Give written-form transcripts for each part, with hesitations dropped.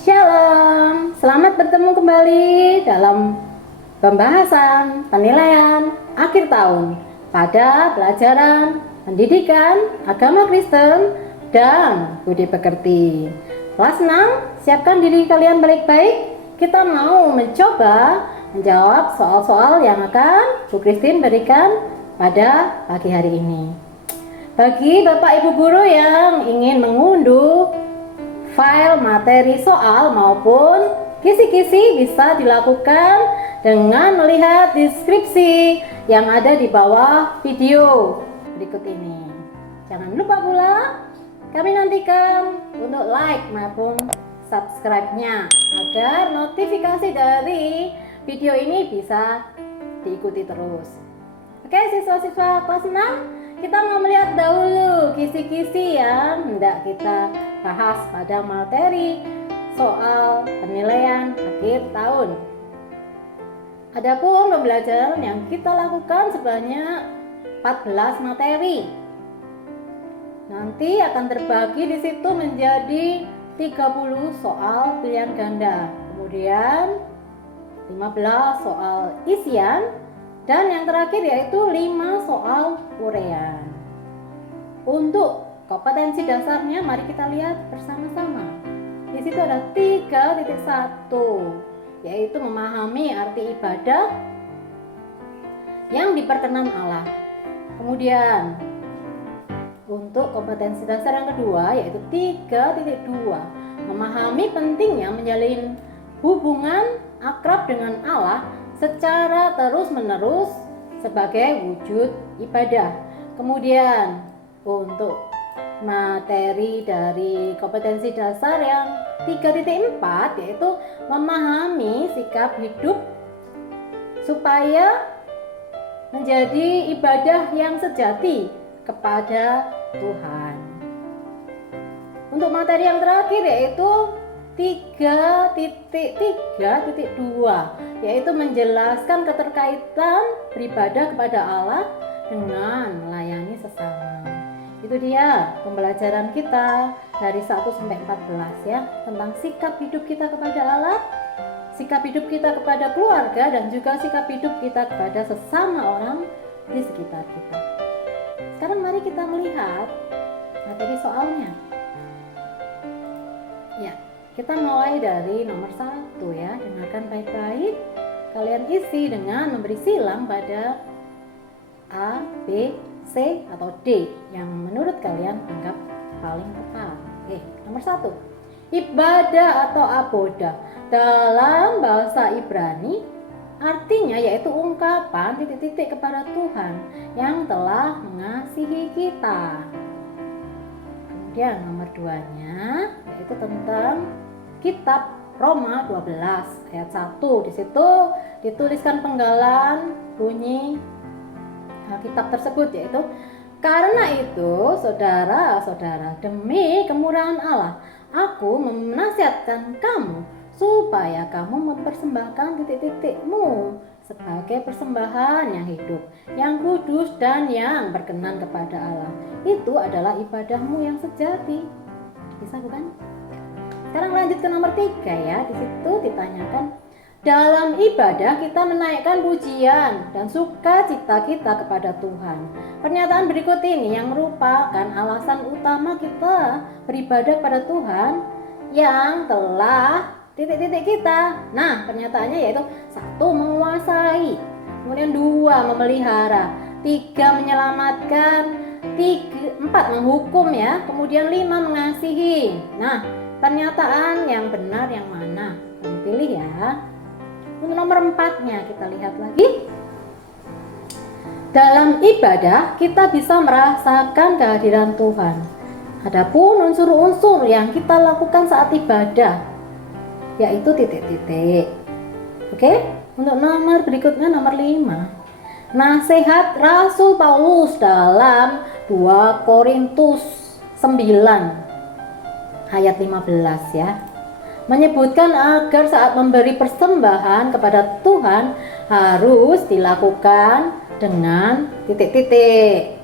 Shalom, selamat bertemu kembali dalam pembahasan penilaian akhir tahun pada pelajaran pendidikan agama Kristen dan budi pekerti. Kelas 6, siapkan diri kalian baik-baik. Kita mau mencoba menjawab soal-soal yang akan Bu Christine berikan pada pagi hari ini. Bagi Bapak Ibu Guru yang ingin mengunduh file materi soal maupun kisi-kisi bisa dilakukan dengan melihat deskripsi yang ada di bawah video berikut ini. Jangan lupa pula kami nantikan untuk like maupun subscribe-nya agar notifikasi dari video ini bisa diikuti terus. Oke, siswa-siswa kelas 6, kita mau melihat dahulu kisi-kisi yang hendak kita bahas pada materi soal penilaian akhir tahun. Adapun pembelajaran yang kita lakukan sebanyak 14 materi. Nanti akan terbagi di situ menjadi 30 soal pilihan ganda, kemudian 15 soal isian, dan yang terakhir yaitu 5 soal uraian. Untuk kompetensi dasarnya mari kita lihat bersama-sama. Di situ ada 3.1, yaitu memahami arti ibadah yang diperkenan Allah. Kemudian untuk kompetensi dasar yang kedua yaitu 3.2, memahami pentingnya menjalin hubungan akrab dengan Allah secara terus-menerus sebagai wujud ibadah. Kemudian untuk materi dari kompetensi dasar yang 3.4 yaitu memahami sikap hidup supaya menjadi ibadah yang sejati kepada Tuhan. Untuk materi yang terakhir yaitu 3.3.2 yaitu menjelaskan keterkaitan beribadah kepada Allah dengan melayani sesama. Itu dia pembelajaran kita dari 1 sampai 14 ya, tentang sikap hidup kita kepada Allah, sikap hidup kita kepada keluarga, dan juga sikap hidup kita kepada sesama orang di sekitar kita. Sekarang mari kita melihat materi soalnya. Ya, kita mulai dari nomor 1 ya. Dengarkan baik-baik. Kalian isi dengan memberi silang pada A, B, C atau D yang menurut kalian anggap paling tepat. Oke, nomor 1. Ibadah atau abodah dalam bahasa Ibrani artinya yaitu ungkapan titik-titik kepada Tuhan yang telah mengasihi kita. Kemudian nomor 2-nya yaitu tentang kitab Roma 12 ayat 1. Di situ dituliskan penggalan bunyi kitab tersebut yaitu, karena itu saudara-saudara, demi kemurahan Allah aku menasihatkan kamu supaya kamu mempersembahkan titik-titikmu sebagai persembahan yang hidup, yang kudus dan yang berkenan kepada Allah. Itu adalah ibadahmu yang sejati. Bisa bukan? Sekarang lanjut ke nomor 3 ya. Di situ ditanyakan, dalam ibadah kita menaikkan pujian dan sukacita kita kepada Tuhan. Pernyataan berikut ini yang merupakan alasan utama kita beribadah kepada Tuhan yang telah titik-titik kita. Nah, pernyataannya yaitu 1. Menguasai, kemudian 2. Memelihara, 3. Menyelamatkan, 4. Menghukum ya, kemudian 5. Mengasihi. Nah, pernyataan yang benar yang mana? Kamu pilih ya. Untuk nomor 4-nya kita lihat lagi. Dalam ibadah kita bisa merasakan kehadiran Tuhan. Adapun unsur-unsur yang kita lakukan saat ibadah yaitu titik-titik. Oke? Untuk nomor berikutnya nomor 5. Nasihat Rasul Paulus dalam 2 Korintus 9 ayat 15 ya, menyebutkan agar saat memberi persembahan kepada Tuhan harus dilakukan dengan titik-titik.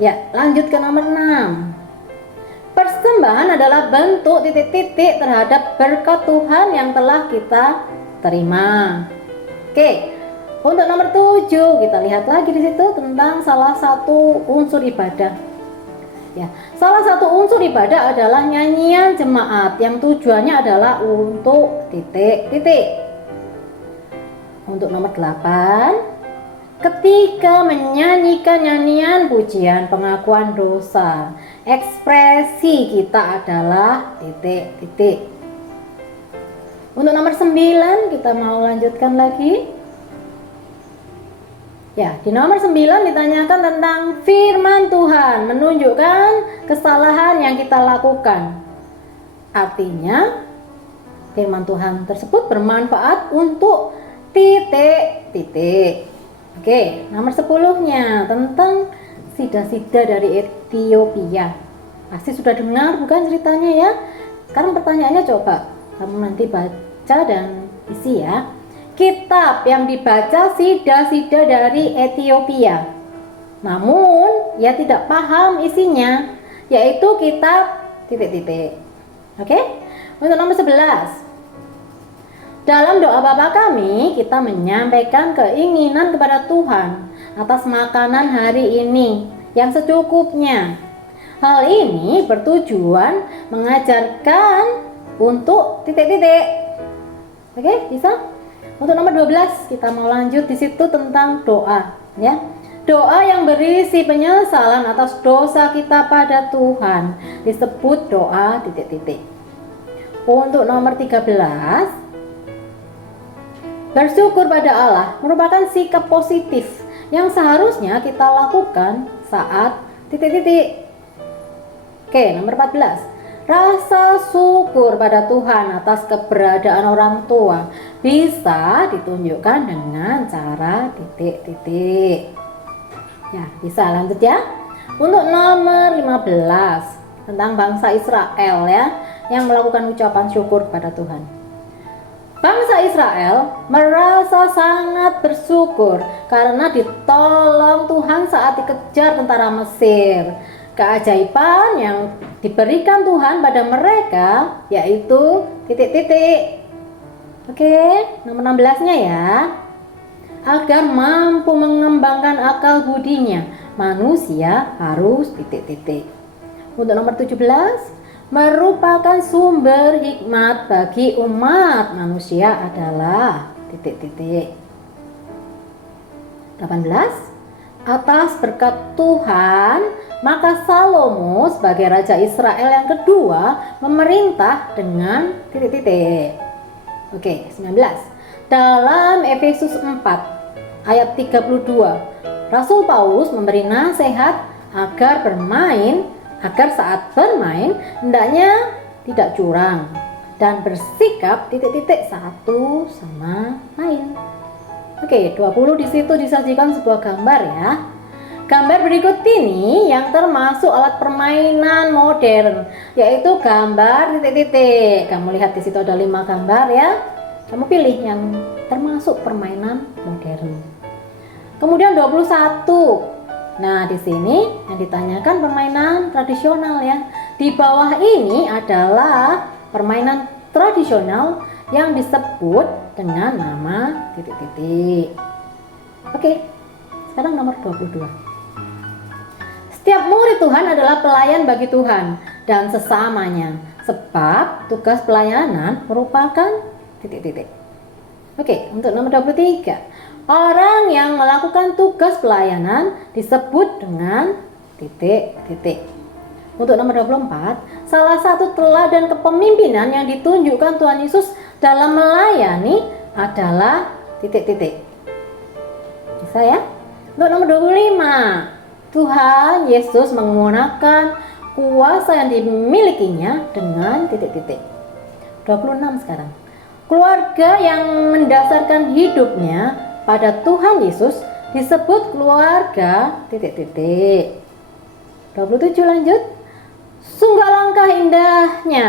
Ya, lanjut ke nomor 6. Persembahan adalah bentuk titik-titik terhadap berkat Tuhan yang telah kita terima. Oke, untuk nomor 7 kita lihat lagi di situ tentang salah satu unsur ibadah. Ya, salah satu unsur ibadah adalah nyanyian jemaat yang tujuannya adalah untuk titik-titik. Untuk nomor 8, ketika menyanyikan nyanyian pujian pengakuan dosa, ekspresi kita adalah titik-titik. Untuk nomor 9 kita mau lanjutkan lagi. Ya, di nomor 9 ditanyakan tentang firman Tuhan menunjukkan kesalahan yang kita lakukan. Artinya firman Tuhan tersebut bermanfaat untuk titik-titik. Oke, nomor 10-nya tentang sida-sida dari Ethiopia. Pasti sudah dengar bukan ceritanya ya? Sekarang pertanyaannya coba kamu nanti baca dan isi ya. Kitab yang dibaca sida-sida dari Ethiopia. Namun, ia tidak paham isinya, yaitu kitab titik-titik. Oke? Untuk nomor 11. Dalam doa Bapa kami, kita menyampaikan keinginan kepada Tuhan atas makanan hari ini yang secukupnya. Hal ini bertujuan mengajarkan untuk titik-titik. Oke, bisa? Untuk nomor 12 kita mau lanjut di situ tentang doa, ya. Doa yang berisi penyesalan atas dosa kita pada Tuhan disebut doa titik-titik. Untuk nomor 13, bersyukur pada Allah merupakan sikap positif yang seharusnya kita lakukan saat titik-titik. Oke, nomor 14. Rasa syukur pada Tuhan atas keberadaan orang tua bisa ditunjukkan dengan cara titik-titik. Ya, bisa lanjut ya. Untuk nomor 15 tentang bangsa Israel ya yang melakukan ucapan syukur pada Tuhan. Bangsa Israel merasa sangat bersyukur karena ditolong Tuhan saat dikejar tentara Mesir. Keajaiban yang diberikan Tuhan pada mereka yaitu titik-titik. Oke, nomor 16-nya ya. Agar mampu mengembangkan akal budinya, manusia harus titik-titik. Untuk nomor 17, merupakan sumber hikmat bagi umat manusia adalah titik-titik. 18. Atas berkat Tuhan, maka Salomo sebagai raja Israel yang kedua memerintah dengan titik-titik. Oke, 19. Dalam Efesus 4 ayat 32, Rasul Paulus memberi nasihat agar saat bermain hendaknya tidak curang dan bersikap titik-titik satu sama lain. Oke, 20 di situ disajikan sebuah gambar ya. Gambar berikut ini yang termasuk alat permainan modern, yaitu gambar titik-titik. Kamu lihat di situ ada 5 gambar ya. Kamu pilih yang termasuk permainan modern. Kemudian 21. Nah, di sini yang ditanyakan permainan tradisional ya. Di bawah ini adalah permainan tradisional yang disebut dengan nama titik-titik. Oke, sekarang nomor 22. Setiap murid Tuhan adalah pelayan bagi Tuhan dan sesamanya, sebab tugas pelayanan merupakan titik-titik. Oke, untuk nomor 23. Orang yang melakukan tugas pelayanan disebut dengan titik-titik. Untuk nomor 24, salah satu teladan kepemimpinan yang ditunjukkan Tuhan Yesus dalam melayani adalah titik-titik. Bisa ya? Untuk nomor 25, Tuhan Yesus menggunakan kuasa yang dimilikinya dengan titik-titik. 26 sekarang. Keluarga yang mendasarkan hidupnya pada Tuhan Yesus disebut keluarga titik-titik. 27 lanjut. Sungguh alangkah indahnya,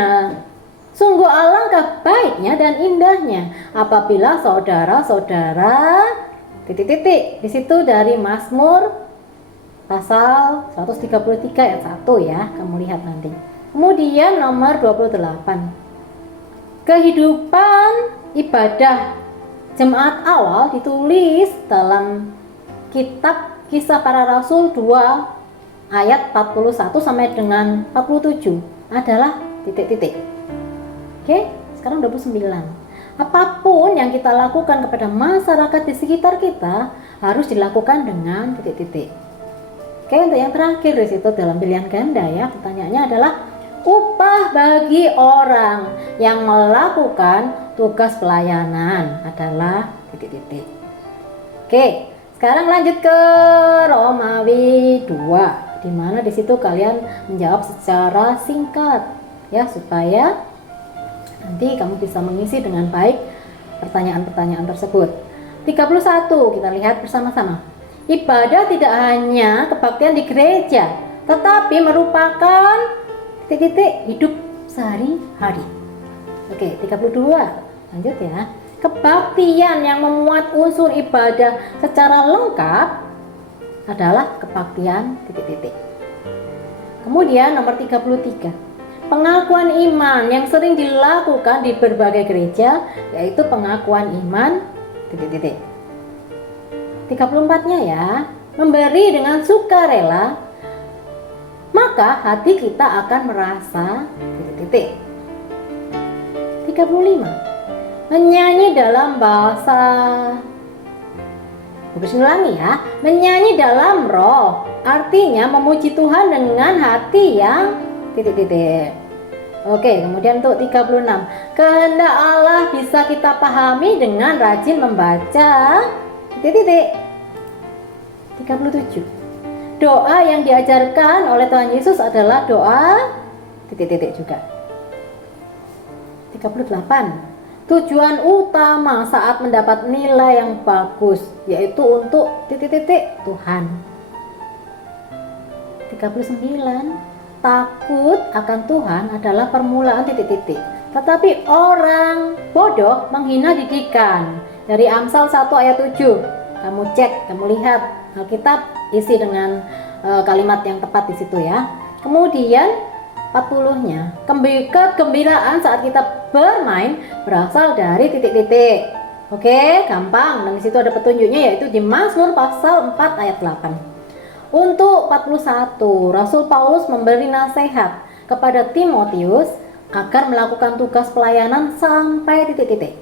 sungguh alangkah baiknya dan indahnya apabila saudara-saudara titik-titik. Di situ dari Mazmur pasal 133 ayat 1 ya, kamu lihat nanti. Kemudian nomor 28. Kehidupan ibadah jemaat awal ditulis dalam kitab Kisah Para Rasul 2 ayat 41 sampai dengan 47 adalah titik-titik. Oke, sekarang 29. Apapun yang kita lakukan kepada masyarakat di sekitar kita harus dilakukan dengan titik-titik. Oke, untuk yang terakhir di situ dalam pilihan ganda ya, pertanyaannya adalah upah bagi orang yang melakukan tugas pelayanan adalah titik-titik. Oke, sekarang lanjut ke Romawi 2, di mana di situ kalian menjawab secara singkat ya, supaya nanti kamu bisa mengisi dengan baik pertanyaan-pertanyaan tersebut. 31, kita lihat bersama-sama. Ibadah tidak hanya kebaktian di gereja, tetapi merupakan titik-titik hidup sehari-hari. Oke, 32. Lanjut ya. Kebaktian yang memuat unsur ibadah secara lengkap adalah kebaktian titik-titik. Kemudian nomor 33. Pengakuan iman yang sering dilakukan di berbagai gereja yaitu pengakuan iman titik-titik. 34-nya ya, memberi dengan sukarela, maka hati kita akan merasa titik-titik. 35. Menyanyi dalam bahasa, bagus ulangi ya, menyanyi dalam roh, artinya memuji Tuhan dengan hati yang titik-titik. Oke, kemudian untuk 36. Kehendak Allah bisa kita pahami dengan rajin membaca titik-titik. 37. Doa yang diajarkan oleh Tuhan Yesus adalah doa titik-titik juga. 38. Tujuan utama saat mendapat nilai yang bagus yaitu untuk titik-titik Tuhan. 39. Takut akan Tuhan adalah permulaan titik-titik, tetapi orang bodoh menghina didikan. Dari Amsal 1 ayat 7. Kamu cek, kamu lihat Alkitab, isi dengan kalimat yang tepat di situ ya. Kemudian 40-nya, kegembiraan saat kita bermain berasal dari titik-titik. Oke, gampang. Dan di situ ada petunjuknya yaitu di Mazmur pasal 4 ayat 8. Untuk 41, Rasul Paulus memberi nasihat kepada Timotius agar melakukan tugas pelayanan sampai titik-titik.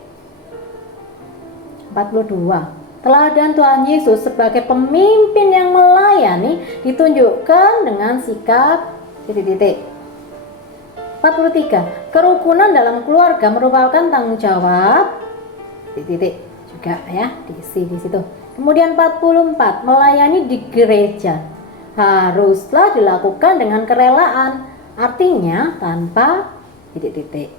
42. Teladan Tuhan Yesus sebagai pemimpin yang melayani ditunjukkan dengan sikap titik-titik. 43. Kerukunan dalam keluarga merupakan tanggung jawab titik-titik juga ya, diisi di situ. Kemudian 44. Melayani di gereja haruslah dilakukan dengan kerelaan, artinya tanpa titik-titik.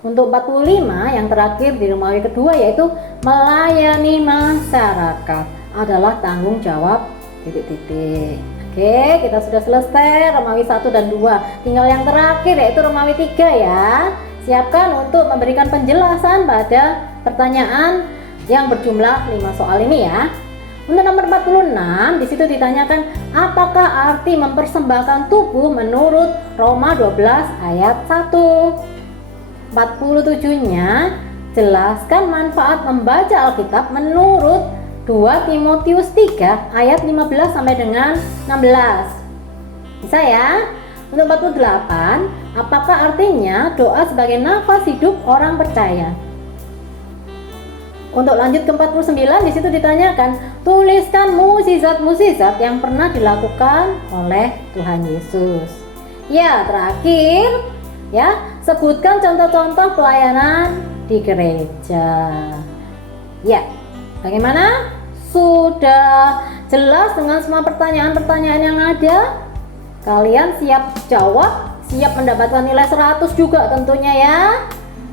Untuk 45 yang terakhir di Romawi kedua yaitu melayani masyarakat adalah tanggung jawab titik-titik. Oke, kita sudah selesai Romawi 1 dan 2. Tinggal yang terakhir yaitu Romawi 3 ya. Siapkan untuk memberikan penjelasan pada pertanyaan yang berjumlah 5 soal ini ya. Untuk nomor 46 di situ ditanyakan apakah arti mempersembahkan tubuh menurut Roma 12 ayat 1. 47-nya jelaskan manfaat membaca Alkitab menurut 2 Timotius 3 ayat 15 sampai dengan 16. Bisa ya? Untuk 48, apakah artinya doa sebagai nafas hidup orang percaya? Untuk lanjut ke 49 di situ ditanyakan tuliskan mukjizat-mukjizat yang pernah dilakukan oleh Tuhan Yesus. Ya, terakhir ya, sebutkan contoh-contoh pelayanan di gereja. Ya, bagaimana? Sudah jelas dengan semua pertanyaan-pertanyaan yang ada? Kalian siap jawab? Siap mendapatkan nilai 100 juga tentunya ya?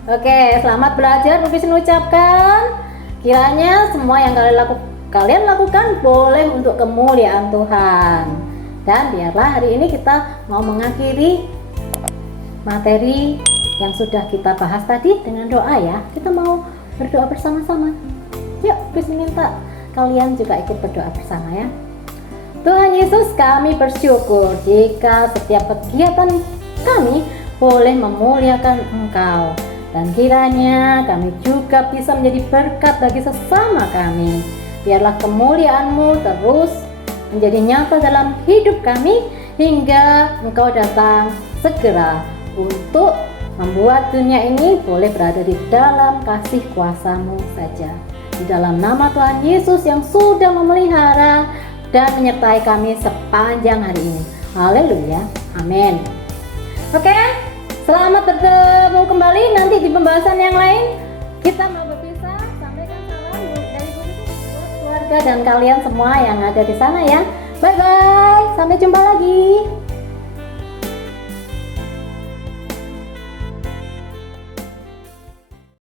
Oke, selamat belajar. Nufis mengucapkan kiranya semua yang kalian lakukan boleh untuk kemuliaan Tuhan. Dan biarlah hari ini kita mau mengakhiri materi yang sudah kita bahas tadi dengan doa ya. Kita mau berdoa bersama-sama. Yuk, Nufis minta kalian juga ikut berdoa bersama ya. Tuhan Yesus, kami bersyukur jika setiap kegiatan kami boleh memuliakan Engkau. Dan kiranya kami juga bisa menjadi berkat bagi sesama kami. Biarlah kemuliaan-Mu terus menjadi nyata dalam hidup kami hingga Engkau datang segera untuk membuat dunia ini boleh berada di dalam kasih kuasa-Mu saja. Di dalam nama Tuhan Yesus yang sudah memelihara dan menyertai kami sepanjang hari ini. Haleluya. Amin. Oke, selamat bertemu kembali nanti di pembahasan yang lain. Kita mau berpisah. Sampaikan salam dari keluarga dan kalian semua yang ada di sana ya. Bye bye. Sampai jumpa lagi.